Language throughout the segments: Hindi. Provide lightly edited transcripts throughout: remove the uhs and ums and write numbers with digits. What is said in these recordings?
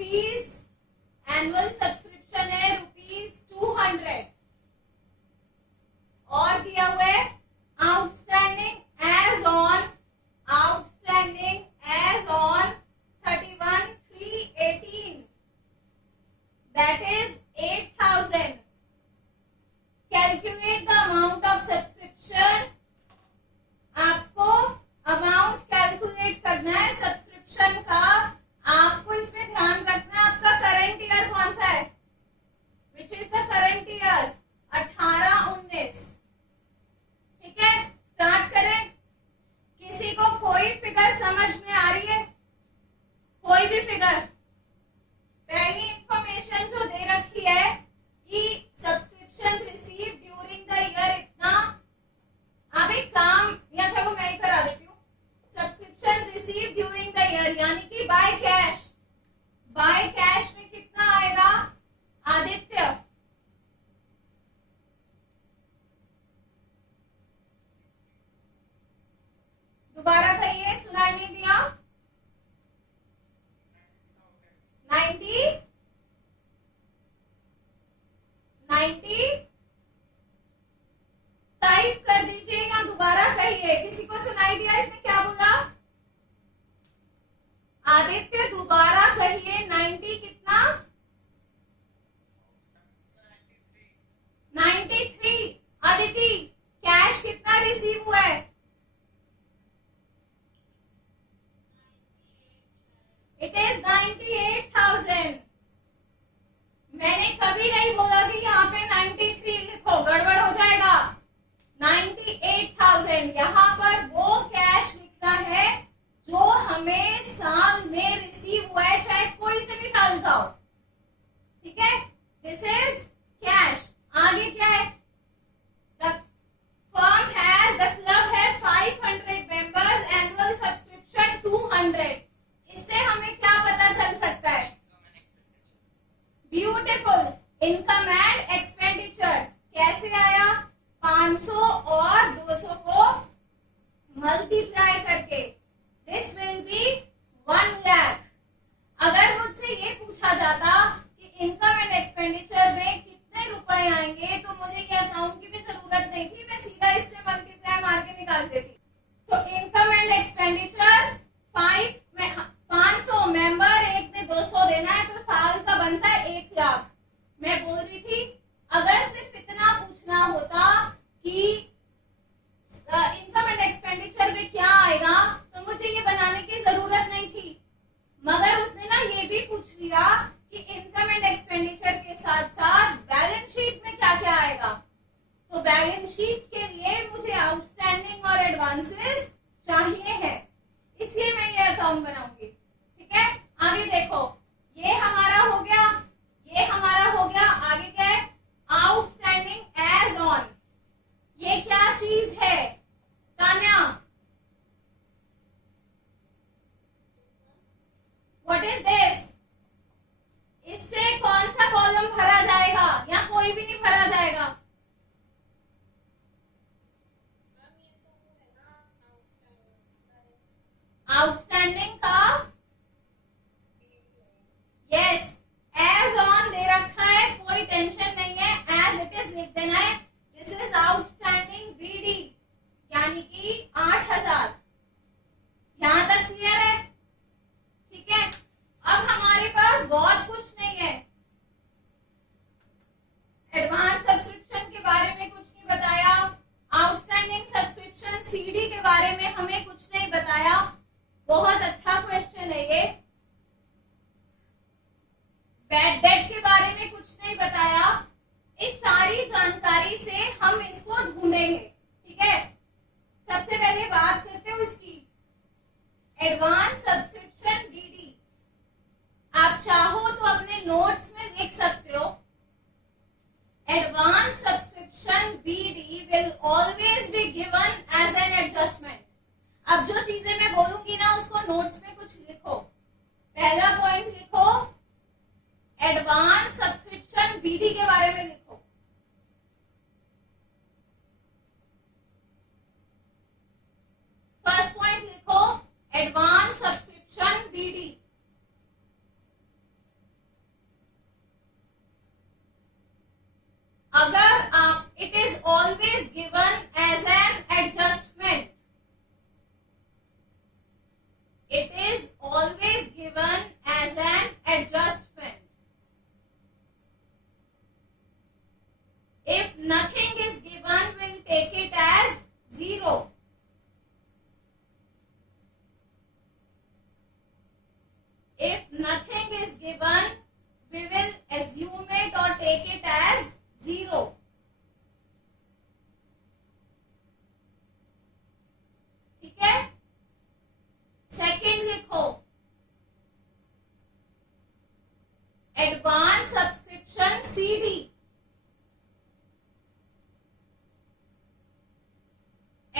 रुपीज, एनुअल सब्सक्रिप्शन है ₹200 और दिया हुआ है outstanding as on 31/3/18 that is 8,000. Calculate the amount of subscription. आपको अमाउंट कैलकुलेट करना है सब्सक्रिप्शन का। आपको इसमें ध्यान रखना है आपका करंट ईयर कौन सा है, which is the current year 18-19। ठीक है, स्टार्ट करें। किसी को कोई फिगर समझ में आ रही है? कोई भी फिगर? पहली इंफॉर्मेशन जो दे रखी है कि subscription receive during the year इतना। आप एक काम या चलो मैं ही करा देती हूँ। Subscription receive during the year यानी कि बाय कैश। बाय कैश में कितना आएगा आदित्य? दोबारा कहिए, सुनाई नहीं दिया। 90 टाइप कर दीजिए या दोबारा कहिए। किसी को सुनाई दिया इसने क्या बोला? आदित्य दोबारा कहिए। 90 कितना? 93। आदित्य कैश कितना रिसीव हुआ है? It is 98,000। मैंने कभी नहीं बोला कि यहाँ पे 93 लिखो, गड़बड़ हो जाएगा। 98,000 यहाँ पर वो कैश लिखना है जो हमें साल में रिसीव हुआ है, चाहे कोई से भी साल का हो। ठीक है, दिस इज कैश। आगे क्या है? The club has 500 members, annual subscription 200। इससे हमें क्या पता चल सकता है? ब्यूटीफुल। इनकम एंड एक्सपेंडिचर कैसे आया? 500 और 200 को मल्टीप्लाई करके दिस विल बी 1 लाख। अगर मुझसे ये पूछा जाता कि इनकम एंड एक्सपेंडिचर में कितने रुपए आएंगे तो मुझे ये अकाउंट की भी जरूरत नहीं थी, मैं सीधा इससे मल्टीप्लाई मार के निकाल देती। So income and expenditure 500 member, एक में 200 देना है तो साल का बनता है 1 लाख। मैं बोल रही थी अगर सिर्फ इतना पूछना होता कि इनकम एंड एक्सपेंडिचर में क्या आएगा तो मुझे ये बनाने की जरूरत नहीं थी। मगर उसने ना ये भी पूछ लिया कि इनकम एंड एक्सपेंडिचर के साथ साथ बैलेंस शीट में क्या क्या आएगा। तो बैलेंस शीट के लिए मुझे आउटस्टैंडिंग और एडवांसेस चाहिए है, इसलिए मैं ये अकाउंट बनाऊंगी। ठीक है, आगे देखो, ये हमारा हो गया, ये हमारा हो गया। आगे क्या है? Outstanding as on. ये क्या चीज है तान्या? What is this? इससे कौन सा कॉलम भरा जाएगा या कोई भी नहीं भरा जाएगा? आउटस्टैंडिंग का यस, एज ऑन दे रखा है, कोई टेंशन नहीं है, एज इट इज लिख देना है। दिस इज आउटस्टैंडिंग बीडी यानी कि 8,000। यहां तक क्लियर है? ठीक है, अब हमारे पास बहुत कुछ नहीं है। एडवांस सब्सक्रिप्शन के बारे में कुछ नहीं बताया, आउटस्टैंडिंग सब्सक्रिप्शन सीडी के बारे में हमें कुछ नहीं बताया। बहुत अच्छा क्वेश्चन है ये। बैड डेट के बारे में कुछ नहीं बताया। इस सारी जानकारी से हम इसको ढूंढेंगे। ठीक है, सबसे पहले बात करते हो इसकी। एडवांस सब्सक्रिप्शन बीडी आप चाहो तो अपने नोट्स में लिख सकते हो। Advance subscription BD will always be given as an adjustment. अब जो चीजें मैं बोलूंगी ना उसको नोट्स में कुछ लिखो। पहला पॉइंट लिखो, एडवांस सब्सक्रिप्शन बीडी के बारे में लिखो। फर्स्ट पॉइंट लिखो, advance subscription BD. given, we will assume it or take it as 0. ठीक है. सेकेंड देखो, advance subscription CD.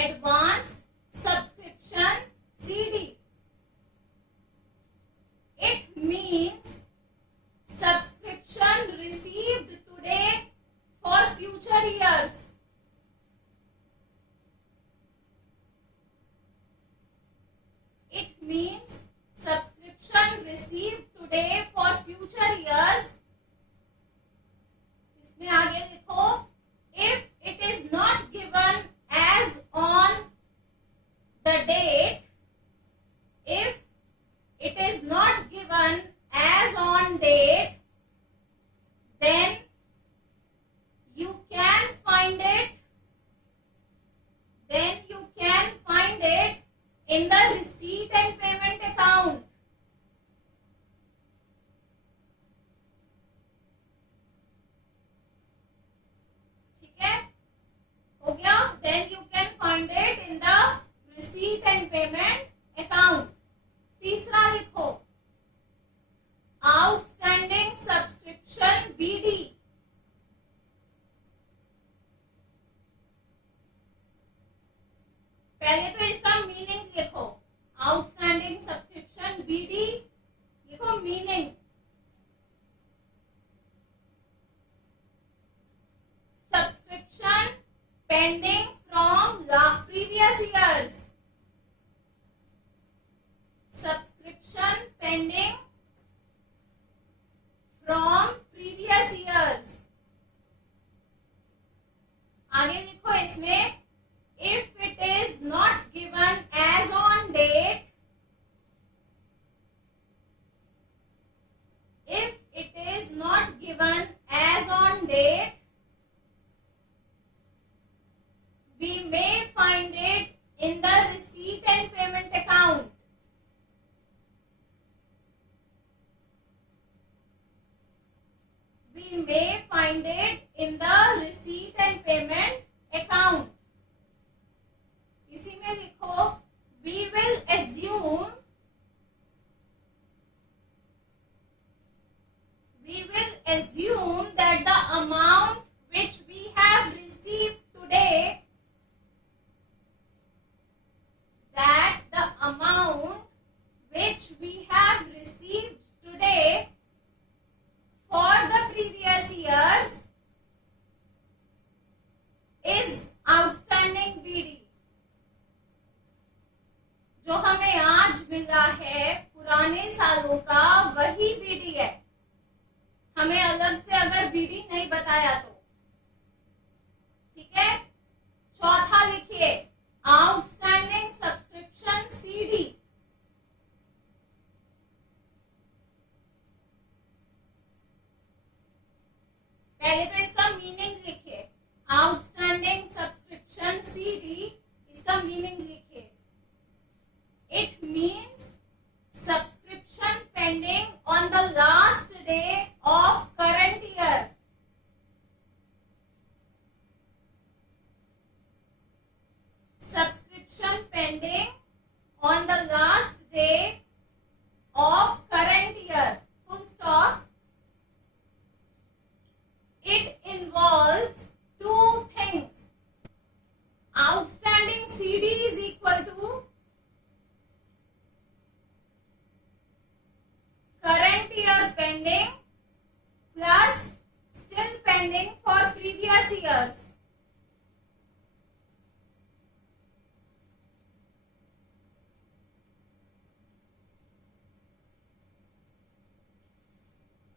Advance subscription CD. It means subscription received today for future years. It means subscription received today for future years. इसमें आगे देखो, if it is not given as on the date, if it is not given as on date, then you can find it, in the receipt and payment account. ठीक है, हो गया. Then you can find it in the receipt and payment account. तीसरा लिखो, आउटस्टैंडिंग सब्सक्रिप्शन BD. पहले तो इसका मीनिंग लिखो. आउटस्टैंडिंग सब्सक्रिप्शन BD लिखो meaning. Subscription pending from previous years. Subscription pending from previous years. आगे लिखो इसमें, if it is not given as on date, if it is not given as on date, we may find it in the receipt and payment account. We may find it in the receipt and payment account. इसी में लिखो, we will assume that the amount which we have received today, that the amount which we have received today for the previous years is outstanding BD. जो हमें आज मिला है पुराने सालों का वही BD है. हमें अलग से अगर BD नहीं बताया तो. ठीक है. चौथा लिखिए, आउटस्टैंडिंग सब्सक्रिप्शन CD. पहले तो इसका मीनिंग लिखिए. आउटस्टैंडिंग सब्सक्रिप्शन CD, इसका मीनिंग लिखिए. It means subscription pending on the last day of current year. Subscription pending on the last day of current year. Full stop. It involves two things. Outstanding CD is equal to current year pending plus still pending for previous years.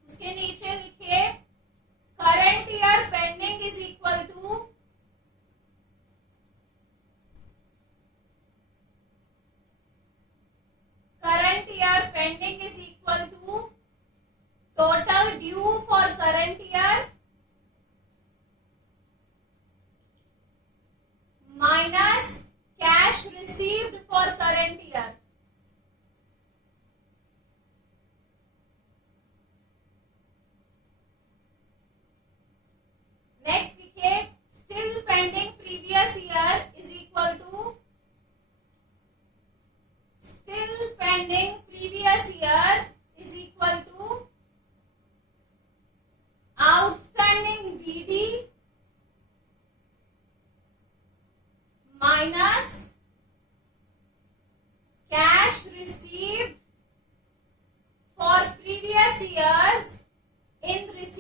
उसके नीचे लिखिए, current year pending is equal to total due for current year minus cash received for current year.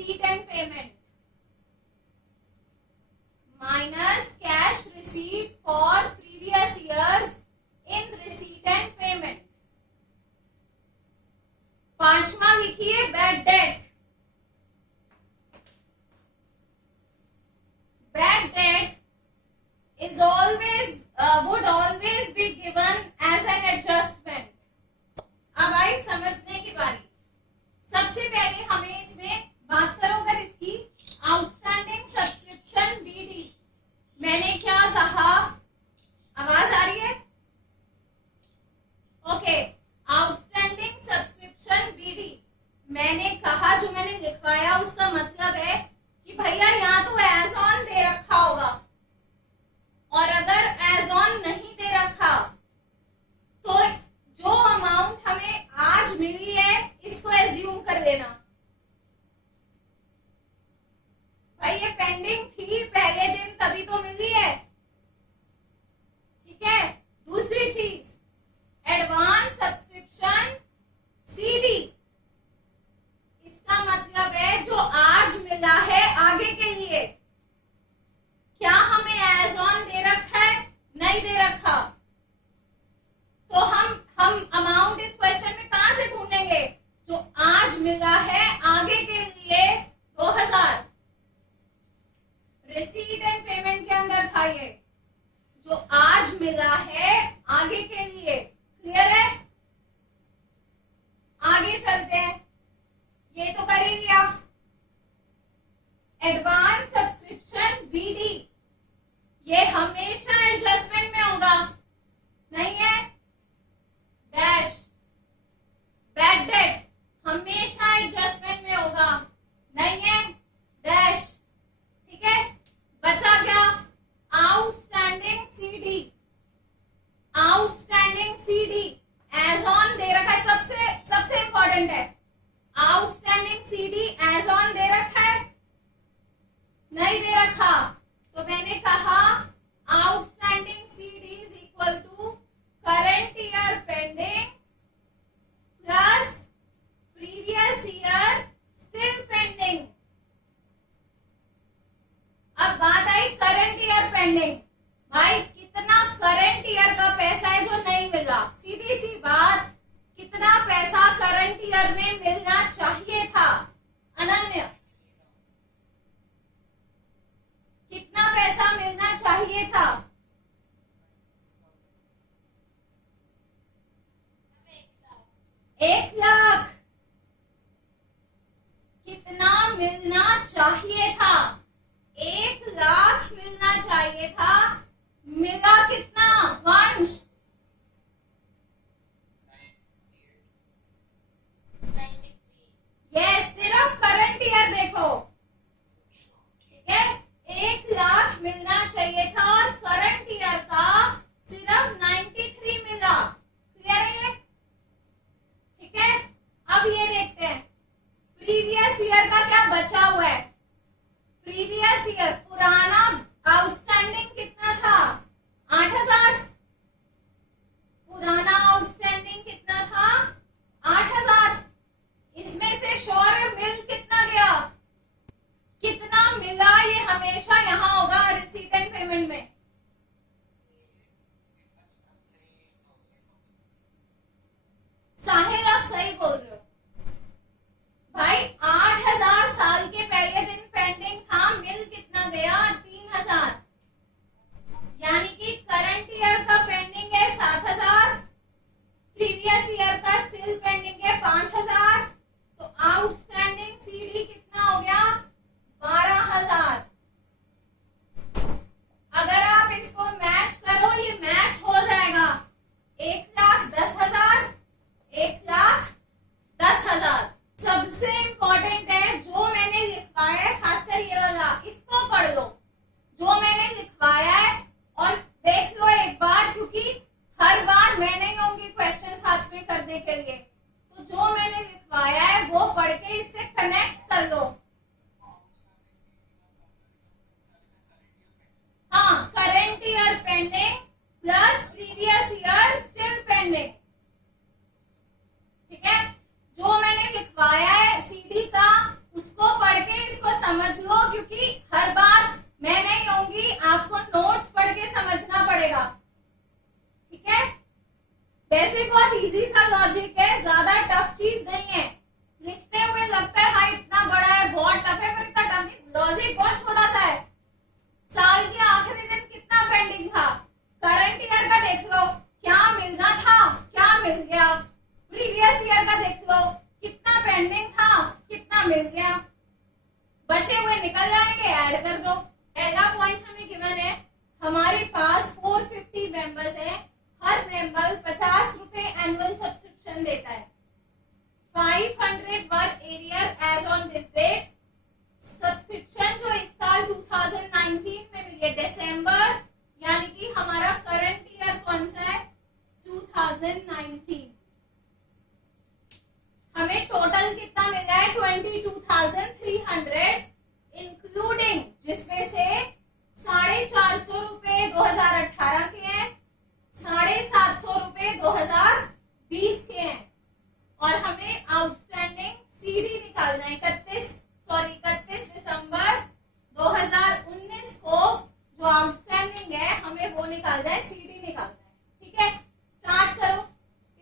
Receipt and payment minus cash receipt for previous years in receipt and payment. पांचवा लिखिए bad debt. Bad debt is always would always be given as an adjustment। अब आई समझने की बारी। सबसे पहले हमें इसमें बात करो अगर इसकी आउटस्टैंडिंग सब्सक्रिप्शन बीडी। मैंने क्या कहा, आवाज आ रही है? ओके, आउटस्टैंडिंग सब्सक्रिप्शन बीडी मैंने कहा, जो मैंने लिखवाया उसका मतलब है कि भैया यहाँ तो एज ऑन दे रखा होगा, और अगर एज ऑन नहीं दे रखा तो जो अमाउंट हमें आज मिली है इसको एज्यूम कर लेना। भाई ये पेंडिंग थी पहले दिन तभी तो मिली है, ठीक है। दूसरी चीज, एडवांस सब्सक्रिप्शन सीडी, इसका मतलब है जो आज मिला है आगे के लिए। क्या हमें एज ऑन दे रखा है? नहीं दे रखा, तो हम अमाउंट इस क्वेश्चन में कहां से ढूंढेंगे? जो आज मिला है आगे के लिए 2000। रिसीट एंड पेमेंट के अंदर था ये, जो आज मिला है आगे के लिए। क्लियर है? आगे चलते हैं, ये तो कर ही लिया। एडवांस सब्सक्रिप्शन बीडी, ये हमेशा एडजस्टमेंट में होगा, नहीं है? डैश। बैड डेट हमेशा एडजस्टमेंट में होगा, नहीं है? डैश। ठीक है, बचा क्या? Outstanding CD. Outstanding CD as on दे रखा है, सबसे इंपॉर्टेंट है। आउटस्टैंडिंग सीडी एज ऑन दे रखा है? नहीं दे रखा, तो मैंने कहा outstanding CD is equal to current year pending plus previous year still pending. अब बात आई करंट ईयर पेंडिंग। भाई कितना करंट ईयर का पैसा है जो नहीं मिला? सीधी सी बात, कितना पैसा करंट ईयर में मिलना चाहिए था? अनन्या, कितना पैसा मिलना चाहिए था? 1 लाख। कितना मिलना चाहिए था? 1 लाख मिलना चाहिए था। मिला कितना? वंश, ये सिर्फ करंट ईयर देखो, ठीक है। 1 लाख मिलना चाहिए था और करंट ईयर का सिर्फ 93 मिला। क्लियर है ये? ठीक है, अब ये देखते हैं प्रीवियस ईयर का क्या बचा हुआ है। प्रीवियस ईयर पुराना आउटस्टैंडिंग कितना था? 8000। पुराना आउटस्टैंडिंग कितना था? 8000। इसमें से शौर्य मिल कितना गया? कितना मिला? ये हमेशा यहां होगा रिसीट एंड पेमेंट में। साहिल आप सही बोल रहे हो भाई। 8000 साल के पहले दिन पेंडिंग था, मिल कितना गया? 3000। यानी कि करंट ईयर का पेंडिंग है 7000, प्रीवियस ईयर का स्टिल पेंडिंग है 5000, तो आउटस्टैंडिंग सीडी कितना हो गया? 12000। अगर आप इसको मैच करो, ये मैच हो जाएगा। 1,10,000, 1,10,000। सबसे इंपॉर्टेंट है जो मैंने लिखवाया है, खासकर ये वाला, इसको पढ़ लो जो मैंने लिखवाया है और देख लो एक बार, क्योंकि हर बार मैं नहीं होंगी क्वेश्चन साथ में करने के लिए। तो जो मैंने लिखवाया है वो पढ़ के इससे कनेक्ट कर लो। हाँ, current year pending plus previous year still pending. ठीक है, जो मैंने लिखवाया है सीडी का उसको पढ़ के कितना मिल गया, बचे हुए निकल जाएंगे, ऐड कर दो। पहला पॉइंट हमें गिवन है, हमारे पास 450 मेंबर्स है, हर मेंबर 50 रुपए एनुअल सब्सक्रिप्शन देता है। 500 work area as on this date. Subscription जो इस साल 2019 में मिली है, दिसंबर, यानी कि हमारा करंट ईयर कौन सा है, 2019। हमें टोटल कितना मिला है, 22,300 इंक्लूडिंग, जिसमें से 450 रुपए 2018 के हैं, 750 रुपए 2020 के हैं, और हमें आउटस्टैंडिंग सीडी निकालना है। 31 दिसंबर 2019 को जो आउटस्टैंडिंग है हमें वो निकालना है, सीडी निकालना है। ठीक है, स्टार्ट करो।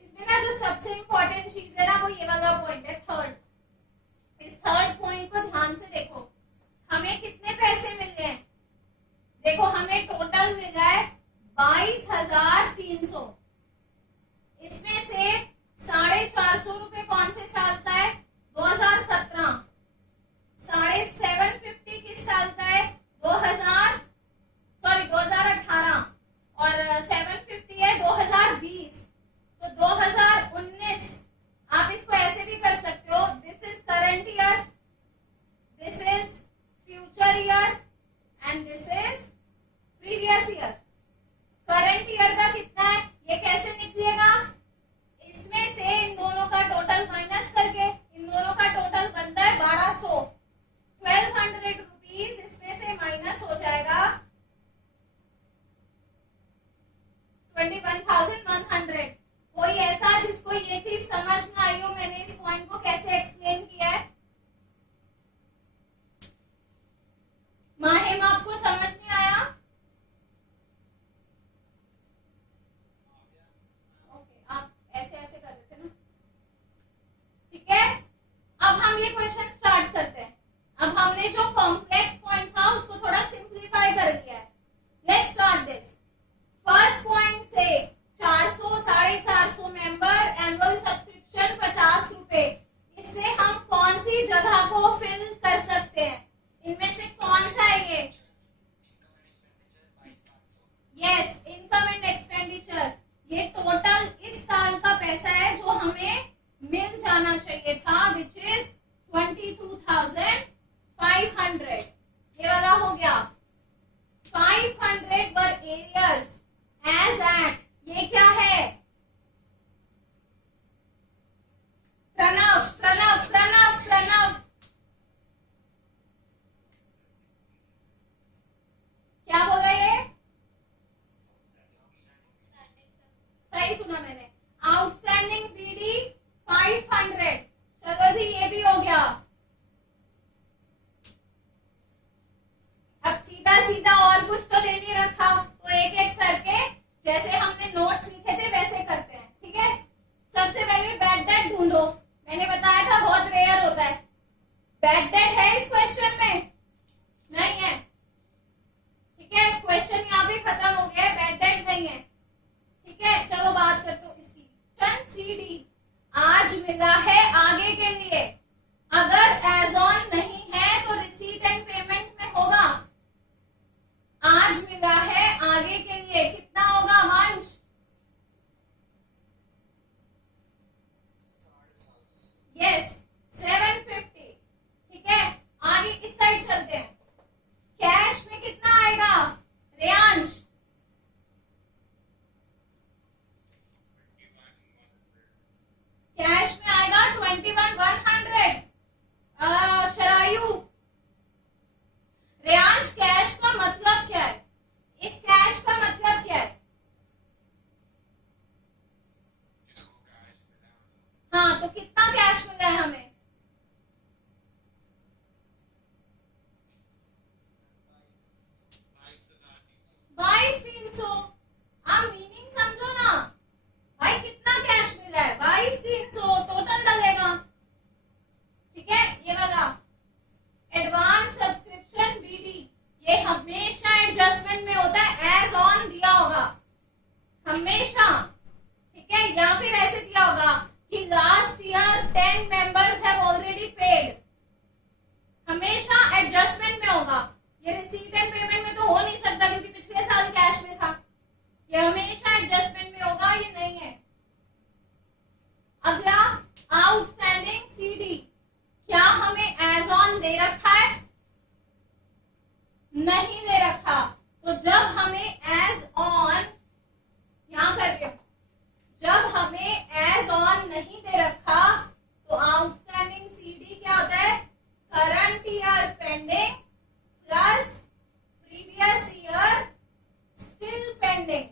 इसमें ना जो सबसे इंपॉर्टेंट चीज है ना, वो ये वाला पॉइंट है, थर्ड। इस थर्ड पॉइंट को ध्यान से देखो, हमें कितने पैसे मिल गए। देखो हमें टोटल मिल गया है 22,300। इसमें से 450 रुपए कौन से साल का है, 2017। 750 किस साल का है, 2018, और 750 है 2020। तो 2019 आप इसको ऐसे भी कर सकते हो, this is current year, this is future year and this is previous year. Current year का कितना है, ये कैसे निकलेगा, इसमें से इन दोनों का टोटल माइनस करके इन दोनों का टोटल बनता है 1200। 1200 रुपीज इसमें से माइनस हो जाएगा 21,100। कोई ऐसा जिसको ये चीज समझ ना आई हो, मैंने इस पॉइंट को कैसे एक्सप्लेन किया है, माहिम आपको समझ नहीं आया? ओके, आप ऐसे ऐसे कर रहे थे ना, ठीक है। अब हम ये क्वेश्चन स्टार्ट करते हैं। अब हमने जो कॉम्प्लेक्स पॉइंट था उसको थोड़ा सिंप्लीफाई कर दिया है। Let's start this. First point से 400, 450 मेंबर, एनुअल सब्सक्रिप्शन 50 रुपए, इससे हम कौन सी जगह को फिल कर सकते हैं, इनमें से कौन सा है ये, यस, इनकम एंड एक्सपेंडिचर। ये टोटल इस साल का पैसा है जो हमें मिल जाना चाहिए था, विच इज 22,500। ये वाला हो गया। 500 वर्क एरियर्स एज एट, ये क्या है, प्रणव प्रणव प्रणव प्रणव, क्या बोला ये, सही सुना मैंने। Outstanding BD 500। चलो जी, ये भी हो गया। अब सीधा सीधा और कुछ तो दे नहीं रखा, तो एक एक करके जैसे हमने नोट्स लिखे थे वैसे करते हैं। ठीक है, सबसे पहले बैड डेट ढूंढो। मैंने बताया था बहुत रेयर होता है। बैड डेट है इस क्वेश्चन में, नहीं है, ठीक है, क्वेश्चन यहाँ पे खत्म हो गया है, बैड डेट नहीं है। ठीक है, चलो बात करते हो इसकी। सीडी आज मिला है आगे के लिए, अगर एज ऑन नहीं है तो रिसीट एंड पेमेंट में होगा। आज मिला है आगे के लिए, कितना होगा वंश, 750। ठीक है, आगे इस साइड चलते हैं। कैश में कितना आएगा रेयांश, कैश में आएगा 21,100। शरायु, रेयांश कैश का मतलब क्या है, इस कैश का मतलब क्या है, हाँ, तो कितना कैश मिला है हमें, 22,300। आप मीनिंग समझो ना भाई, कितना कैश मिला है, 22,300 टोटल लगेगा। ठीक है, ये वाला एडवांस सब्सक्रिप्शन बीडी, ये हमेशा एडजस्टमेंट में होता है, एज ऑन दिया होगा हमेशा। ठीक है, या फिर ऐसे दिया होगा कि last year 10 members have already paid, दे रखा है? नहीं दे रखा। तो जब हमें एज ऑन, यहां कर रही हूं, जब हमें एज ऑन नहीं दे रखा तो आउटस्टैंडिंग सीडी क्या होता है? Current year pending plus previous year still pending.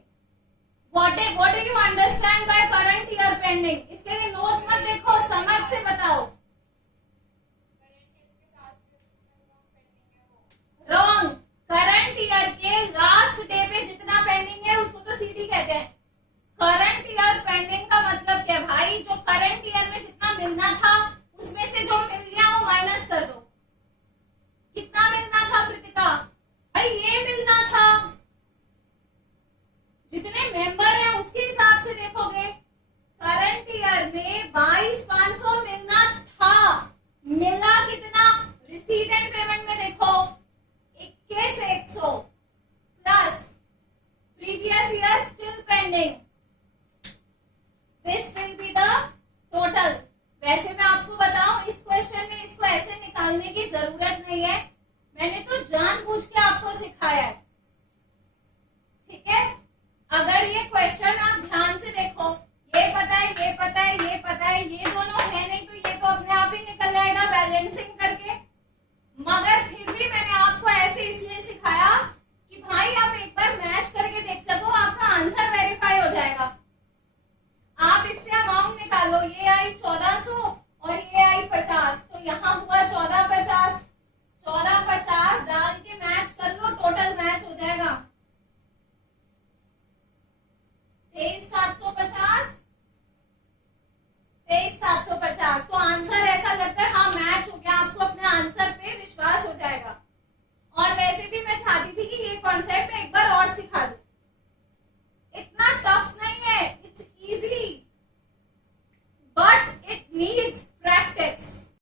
what do you understand by current year pending? इसके लिए नोट्स मत देखो, समझ से बताओ। रॉन्ग। करंट ईयर के लास्ट डे पे जितना पेंडिंग है उसको तो सीडी कहते हैं। करंट ईयर पेंडिंग का मतलब क्या भाई? जो करंट ईयर में जितना मिलना था उसमें से जो मिल गया वो माइनस कर दो। कितना मिलना था प्रीतिका? भाई ये मिलना था। जितने मेंबर हैं उसके हिसाब से देखोगे। करंट ईयर में 22,500 मिलना था, मिला कितना? रिसीट एंड पेमेंट में देखो 21,100 plus previous year still pending, this will be the total. वैसे मैं आपको बताऊं, इस क्वेश्चन में इसको ऐसे निकालने की जरूरत नहीं है, मैंने तो जानबूझ के आपको सिखाया है, ठीक है। अगर ये क्वेश्चन आप ध्यान से देखो, ये पता है, ये पता है, ये पता है, ये दोनों है नहीं तो ये तो अपने आप ही निकल जाएगा बैलेंसिंग